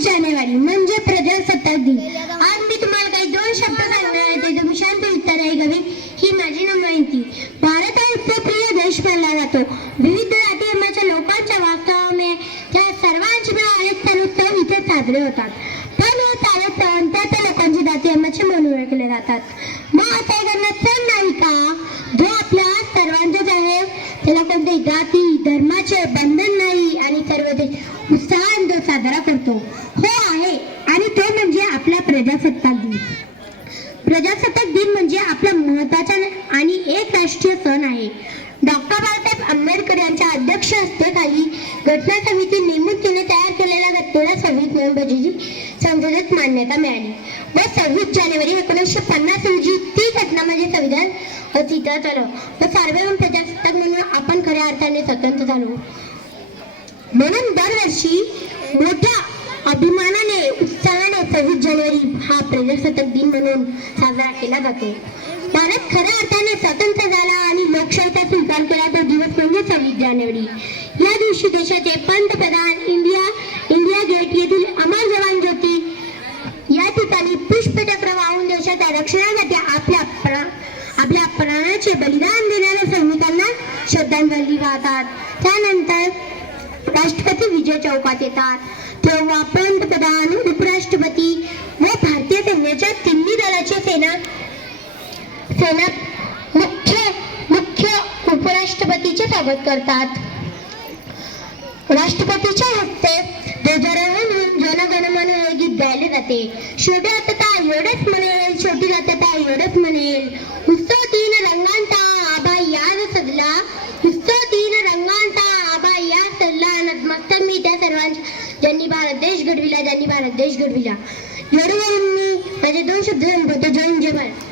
सव्वीस जानेवारी म्हणजे प्रजासत्ताक दिन. आज मी तुम्हाला काही दोन शब्द सांगणार आहे त्याचं मी शांत उत्तर आहे कवी ही माझी नम्रती भारत हा उत्सवप्रिय देश मानला जातो. विविध जाती लोकांच्या वास्तवाने त्या सर्वांचे आहेत अनेक सण इथे साजरे होतात. पण हे सारे सण त्या त्या लोकांची जाती धर्माचे म्हणून ओळखले जातात. मग आता एखादा सण नाही का? जो आपल्या सर्वांचाच आहे त्याला कोणत्याही जाती धर्माचे बंधन नाही आणि सर्व देश उत्साहाने तो साजरा करतो हो आहे आणि तो म्हणजे आपला प्रजासत्ताक दिन. प्रजासत्ताक दिन म्हणजे आपला महत्त्वाचा आणि एक राष्ट्रीय सण आहे. डॉक्टर बाबासाहेब आंबेडकर यांच्या अध्यक्ष खाली घटना समिती नेमणुकीने तयार केलेल्या घटनेला सव्वीस नोव्हेंबरची संसदेत मान्यता मिळाली. व सव्वीस जानेवारी एकोणीसशे पन्नास रोजी ती घटना म्हणजे संविधान अस्तित्वात आलं व सार्वभौम प्रजासत्ताक म्हणून आपण खऱ्या अर्थाने स्वतंत्र झालो. म्हणून दरवर्षी जानेवारी हा प्रजासत्ताक दिन म्हणून साजरा केला जातो. भारत खऱ्या अर्थाने स्वतंत्र झाला आणि लोकशाहीचा स्वीकार केला तो दिवस म्हणजे सव्वीस जानेवारी. या दिवशी देशाचे पंतप्रधान इंडिया इंडिया गेट येथील अमर जवान ज्योती या ठिकाणी पुष्पचक्र वाहून देशाच्या रक्षणासाठी आपल्या प्रा आपल्या प्राणाचे बलिदान देणाऱ्या सैनिकांना श्रद्धांजली वाहतात. त्यानंतर राष्ट्रपती विजय चौकात येतात. तेव्हा पंत सेना मुख्य मुख्य उपराष्ट्रपतीचे स्वागत करतात. राष्ट्रपतीच्या हस्ते ध्वजारोहण जनगणमन हे गीत गायले जाते. शेवटी आता एवढंच म्हणेल शेवटी आता एवढंच म्हणेल. उत्सव तीन रंगांचा आबा याद सजला. उत्सव तीन रंगांचा आबा याद सजला. नतमस्तक मी त्या सर्वांच्या ज्यांनी भारत देश घडविला ज्यांनी भारत देश घडविला. एवढं मी माझे दोन शब्द संपवतो जय जय भारत.